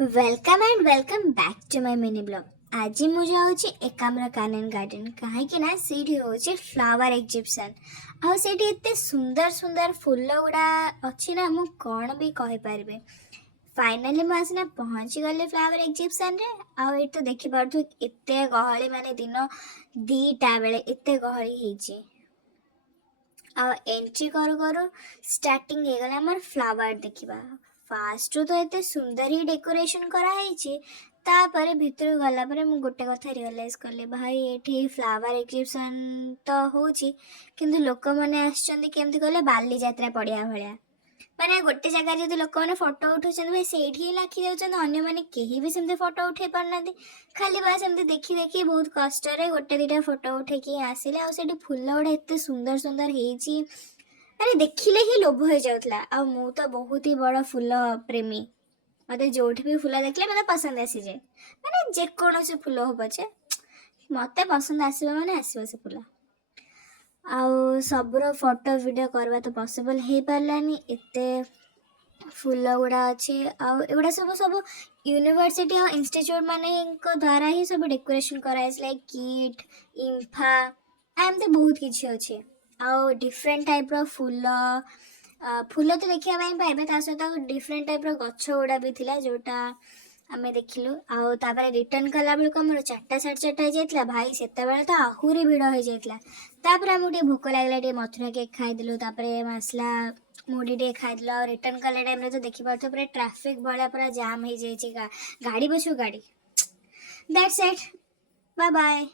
Welcome and welcome back to my mini blog. आज मु जाऊँगी एकाम्र कानन गार्डन कहीं सीठी हूँ फ्लावर एग्जिबिशन आउ से एत सुंदर सुंदर फूल गुड़ा अच्छी ना मु कौन भी कहीपर। फाइनाली मुझे पहुँची गली फ्लावर एग्जिबिशन रे आउ ये तो देखी पार्थ एत गहली माने दिन 2टा बेले एत गहली होती आ एंट्री करू करू स्टार्टिंग हो गला आमर फ्लावर देखा। फास्ट तो एत सुंदर ही डेकोरेशन कराई तापर भितर गला पर मु गोटे कथा रियलाइज कली भाई ये फ्लावर एग्जिबिशन तो होची किंतु लोक मैंने आसचंदी केमती कहले बाली यात्रा पड़िया भाया माने गोटे जगह जब लोक मैंने फोटो उठाउछन भाई सेठी ही लाखी जाउछन अन्य माने केही भी सेमती फोटो उठे पारनांती खाली बास एमती देखी देखी बहुत कष्ट रे गोटे दिटा फोटो उठेकी आसिले आ सेठी फूल गुड़ा एते सुंदर सुंदर हेची अरे देखिले ही लोभ हो जाउतला आ मु तो बहुत ही बड़ फूल प्रेमी मते जोठी भी फूल देखले मते पसंद आसी जाए माने जेकोसी फूल हो पछे मते पसंद आसीबा माने आसीबा से फूल आउ सबुर फोटो वीडियो करवा तो पॉसिबल हो पारानी एते फूल गुड़ा अच्छे आउ एगुड़ा सब सब यूनिवर्सिटी और इंस्टीट्यूट माने द्वारा ही सब डेकोरेशन कराई लाइक किट इम्फा एमती बहुत किसी अच्छे आउ डिफरेंट टाइप रो फूल फूल तो देखा पाइबे ता सहित डिफरेंट टाइप रो गछ गुड़ा भी थिला जोटा आमे देखिलु आउ तापर रिटर्न कला बेल को हमर 4टा 4:30 हो जाइतला भाई सेते बेले तो आहुरी भीड़ हो जाइतला तापर हमु टे भूख लागला टे मथुरा केक खाइ दिलु तापर मसला मुड़ी टे खाइ दिलु और रिटर्न कला टाइम रे तो देखि पारथो पूरा ट्रैफिक भला पूरा जाम हो जाई छी गाड़ी बछु गाड़ी दैट्स इट बाय बाय।